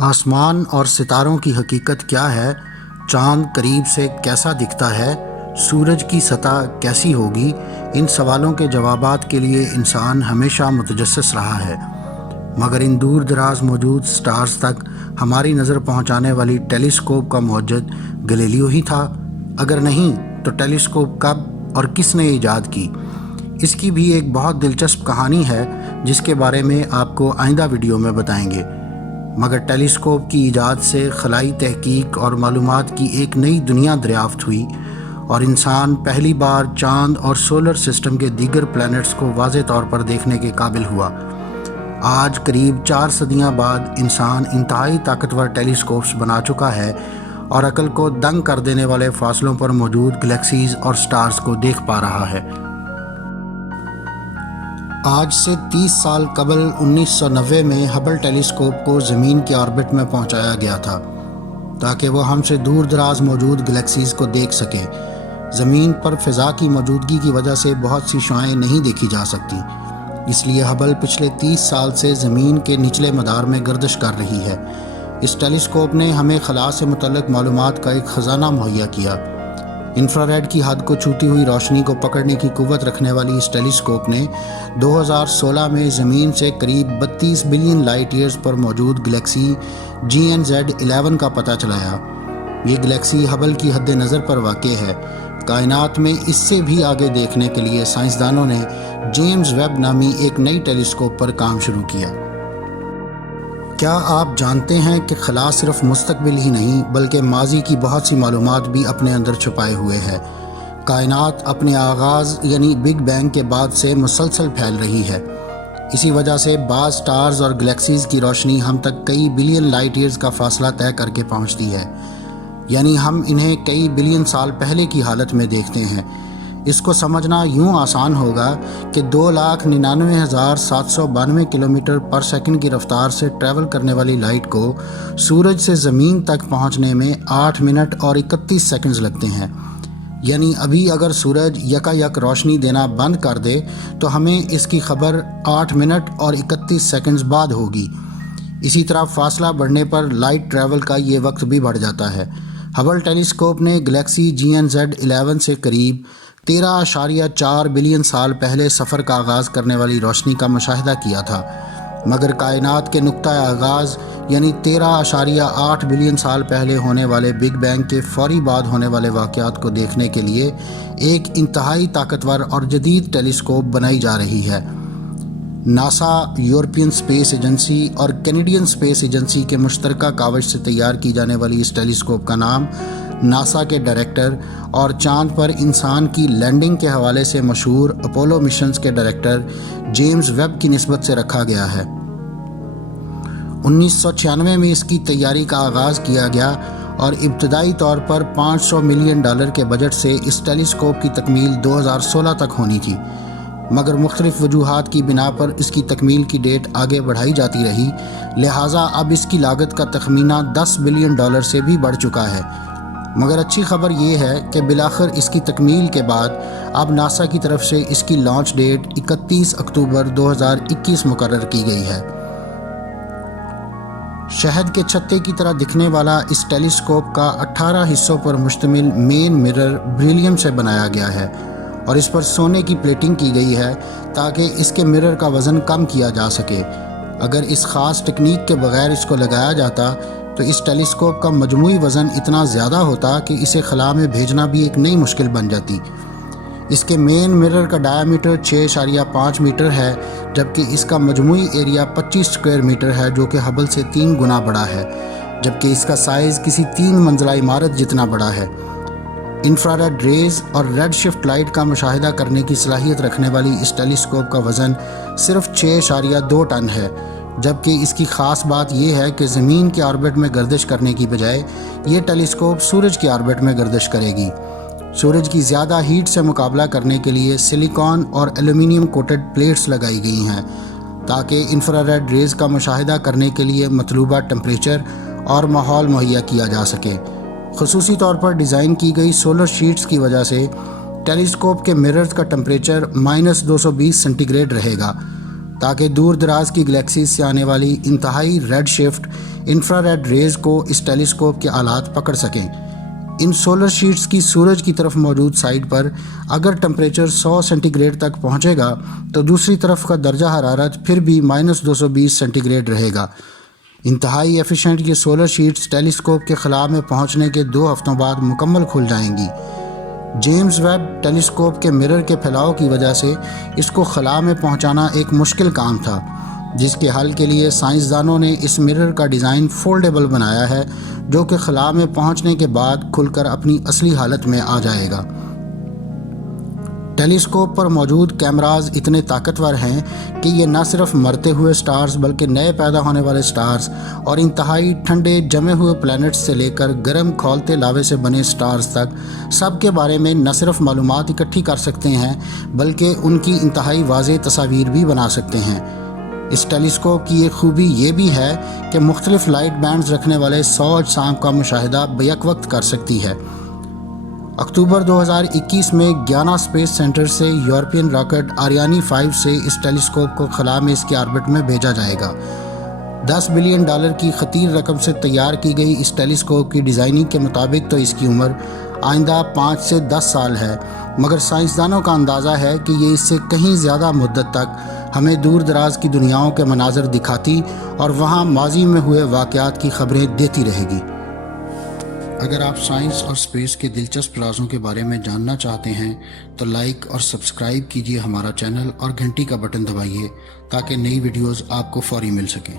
آسمان اور ستاروں کی حقیقت کیا ہے؟ چاند قریب سے کیسا دکھتا ہے؟ سورج کی سطح کیسی ہوگی؟ ان سوالوں کے جوابات کے لیے انسان ہمیشہ متجسس رہا ہے، مگر ان دور دراز موجود سٹارز تک ہماری نظر پہنچانے والی ٹیلیسکوپ کا موجد گلیلیو ہی تھا؟ اگر نہیں تو ٹیلیسکوپ کب اور کس نے ایجاد کی؟ اس کی بھی ایک بہت دلچسپ کہانی ہے جس کے بارے میں آپ کو آئندہ ویڈیو میں بتائیں گے۔ مگر ٹیلیسکوپ کی ایجاد سے خلائی تحقیق اور معلومات کی ایک نئی دنیا دریافت ہوئی، اور انسان پہلی بار چاند اور سولر سسٹم کے دیگر پلینٹس کو واضح طور پر دیکھنے کے قابل ہوا۔ آج قریب 4 صدیاں بعد انسان انتہائی طاقتور ٹیلیسکوپس بنا چکا ہے اور عقل کو دنگ کر دینے والے فاصلوں پر موجود گلیکسیز اور سٹارز کو دیکھ پا رہا ہے۔ آج سے 30 سال قبل 1990 میں ہبل ٹیلیسکوپ کو زمین کے آربٹ میں پہنچایا گیا تھا تاکہ وہ ہم سے دور دراز موجود گلیکسیز کو دیکھ سکے۔ زمین پر فضا کی موجودگی کی وجہ سے بہت سی شعاعیں نہیں دیکھی جا سکتی، اس لیے ہبل پچھلے 30 سال سے زمین کے نچلے مدار میں گردش کر رہی ہے۔ اس ٹیلیسکوپ نے ہمیں خلا سے متعلق معلومات کا ایک خزانہ مہیا کیا۔ انفراریڈ کی حد کو چھوتی ہوئی روشنی کو پکڑنے کی قوت رکھنے والی اس ٹیلیسکوپ نے 2016 میں زمین سے قریب 32 بلین لائٹ ایئرز پر موجود گلیکسی GNZ11 کا پتہ چلایا۔ یہ گلیکسی ہبل کی حد نظر پر واقع ہے۔ کائنات میں اس سے بھی آگے دیکھنے کے لیے سائنسدانوں نے جیمز ویب نامی ایک نئی ٹیلیسکوپ پر کام شروع کیا۔ کیا آپ جانتے ہیں کہ خلا صرف مستقبل ہی نہیں بلکہ ماضی کی بہت سی معلومات بھی اپنے اندر چھپائے ہوئے ہے؟ کائنات اپنے آغاز یعنی بگ بینگ کے بعد سے مسلسل پھیل رہی ہے۔ اسی وجہ سے بعض سٹارز اور گلیکسیز کی روشنی ہم تک کئی بلین لائٹ ایئرز کا فاصلہ طے کر کے پہنچتی ہے، یعنی ہم انہیں کئی بلین سال پہلے کی حالت میں دیکھتے ہیں۔ اس کو سمجھنا یوں آسان ہوگا کہ 2,99,792 کلومیٹر پر سیکنڈ کی رفتار سے ٹریول کرنے والی لائٹ کو سورج سے زمین تک پہنچنے میں 8 منٹ اور 31 سیکنڈز لگتے ہیں۔ یعنی ابھی اگر سورج یکا یک روشنی دینا بند کر دے تو ہمیں اس کی خبر 8 منٹ اور 31 سیکنڈز بعد ہوگی۔ اسی طرح فاصلہ بڑھنے پر لائٹ ٹریول کا یہ وقت بھی بڑھ جاتا ہے۔ ہبل ٹیلیسکوپ نے گلیکسی GNZ11 سے قریب 13.4 بلین سال پہلے سفر کا آغاز کرنے والی روشنی کا مشاہدہ کیا تھا، مگر کائنات کے نقطہ آغاز یعنی 13.8 بلین سال پہلے ہونے والے بگ بینگ کے فوری بعد ہونے والے واقعات کو دیکھنے کے لیے ایک انتہائی طاقتور اور جدید ٹیلیسکوپ بنائی جا رہی ہے۔ ناسا، یورپین سپیس ایجنسی اور کینیڈین سپیس ایجنسی کے مشترکہ کاوش سے تیار کی جانے والی اس ٹیلیسکوپ کا نام ناسا کے ڈائریکٹر اور چاند پر انسان کی لینڈنگ کے حوالے سے مشہور اپولو مشنز کے ڈائریکٹر جیمز ویب کی نسبت سے رکھا گیا ہے۔ 1996 میں اس کی تیاری کا آغاز کیا گیا اور ابتدائی طور پر $500 ملین کے بجٹ سے اس ٹیلیسکوپ کی تکمیل 2016 تک ہونی تھی، مگر مختلف وجوہات کی بنا پر اس کی تکمیل کی ڈیٹ آگے بڑھائی جاتی رہی، لہٰذا اب اس کی لاگت کا تخمینہ $10 بلین سے بھی بڑھ چکا ہے۔ مگر اچھی خبر یہ ہے کہ بالآخر اس کی تکمیل کے بعد اب ناسا کی طرف سے اس کی لانچ ڈیٹ 31 اکتوبر 2021 مقرر کی گئی ہے۔ شہد کے چھتے کی طرح دکھنے والا اس ٹیلیسکوپ کا 18 حصوں پر مشتمل مین مرر بریلیم سے بنایا گیا ہے اور اس پر سونے کی پلیٹنگ کی گئی ہے تاکہ اس کے مرر کا وزن کم کیا جا سکے۔ اگر اس خاص ٹیکنیک کے بغیر اس کو لگایا جاتا تو اس ٹیلیسکوپ کا مجموعی وزن اتنا زیادہ ہوتا کہ اسے خلا میں بھیجنا بھی ایک نئی مشکل بن جاتی۔ اس کے مین مرر کا ڈایامیٹر 6.5 میٹر ہے، جبکہ اس کا مجموعی ایریا 25 اسکوائر میٹر ہے، جو کہ ہبل سے 3 گنا بڑا ہے، جبکہ اس کا سائز کسی 3 منزلہ عمارت جتنا بڑا ہے۔ انفراریڈ ریز اور ریڈ شفٹ لائٹ کا مشاہدہ کرنے کی صلاحیت رکھنے والی اس ٹیلیسکوپ کا وزن صرف 6.2 ٹن ہے، جبکہ اس کی خاص بات یہ ہے کہ زمین کے آربٹ میں گردش کرنے کی بجائے یہ ٹیلیسکوپ سورج کے آربٹ میں گردش کرے گی۔ سورج کی زیادہ ہیٹ سے مقابلہ کرنے کے لیے سلیکان اور ایلومینیم کوٹڈ پلیٹس لگائی گئی ہیں تاکہ انفراریڈ ریز کا مشاہدہ کرنے کے لیے مطلوبہ ٹمپریچر اور ماحول مہیا کیا جا سکے۔ خصوصی طور پر ڈیزائن کی گئی سولر شیٹس کی وجہ سے ٹیلیسکوپ کے مررز کا ٹمپریچر -220 سینٹی گریڈ رہے گا۔ تاکہ دور دراز کی گلیکسیز سے آنے والی انتہائی red shift infrared rays کو اس ٹیلیسکوپ کے آلات پکڑ سکیں۔ ان سولر شیٹس کی سورج کی طرف موجود سائڈ پر اگر ٹمپریچر 100 سینٹی گریڈ تک پہنچے گا تو دوسری طرف کا درجہ حرارت پھر بھی -220 سینٹی گریڈ رہے گا۔ انتہائی ایفیشینٹ یہ سولر شیٹس ٹیلیسکوپ کے خلا میں پہنچنے کے 2 ہفتوں بعد مکمل کھل جائیں گی۔ جیمز ویب ٹیلیسکوپ کے مرر کے پھیلاؤ کی وجہ سے اس کو خلا میں پہنچانا ایک مشکل کام تھا، جس کے حل کے لیے سائنسدانوں نے اس مرر کا ڈیزائن فولڈیبل بنایا ہے جو کہ خلا میں پہنچنے کے بعد کھل کر اپنی اصلی حالت میں آ جائے گا۔ ٹیلیسکوپ پر موجود کیمراز اتنے طاقتور ہیں کہ یہ نہ صرف مرتے ہوئے سٹارز بلکہ نئے پیدا ہونے والے سٹارز اور انتہائی ٹھنڈے جمے ہوئے پلینٹس سے لے کر گرم کھولتے لاوے سے بنے سٹارز تک سب کے بارے میں نہ صرف معلومات اکٹھی کر سکتے ہیں بلکہ ان کی انتہائی واضح تصاویر بھی بنا سکتے ہیں۔ اس ٹیلیسکوپ کی ایک خوبی یہ بھی ہے کہ مختلف لائٹ بینڈز رکھنے والے 100 اجسام کا مشاہدہ بیک وقت کر سکتی ہے۔ اکتوبر 2021 میں گیانا اسپیس سینٹر سے یورپین راکٹ آریانی 5 سے اس ٹیلیسکوپ کو خلا میں اس کے آربٹ میں بھیجا جائے گا۔ $10 بلین کی خطیر رقم سے تیار کی گئی اس ٹیلیسکوپ کی ڈیزائننگ کے مطابق تو اس کی عمر آئندہ 5 سے 10 سال ہے، مگر سائنسدانوں کا اندازہ ہے کہ یہ اس سے کہیں زیادہ مدت تک ہمیں دور دراز کی دنیاؤں کے مناظر دکھاتی اور وہاں ماضی میں ہوئے واقعات کی خبریں دیتی رہے گی۔ اگر آپ سائنس اور اسپیس کے دلچسپ رازوں کے بارے میں جاننا چاہتے ہیں تو لائک اور سبسکرائب کیجیے ہمارا چینل اور گھنٹی کا بٹن دبائیے تاکہ نئی ویڈیوز آپ کو فوری مل سکیں۔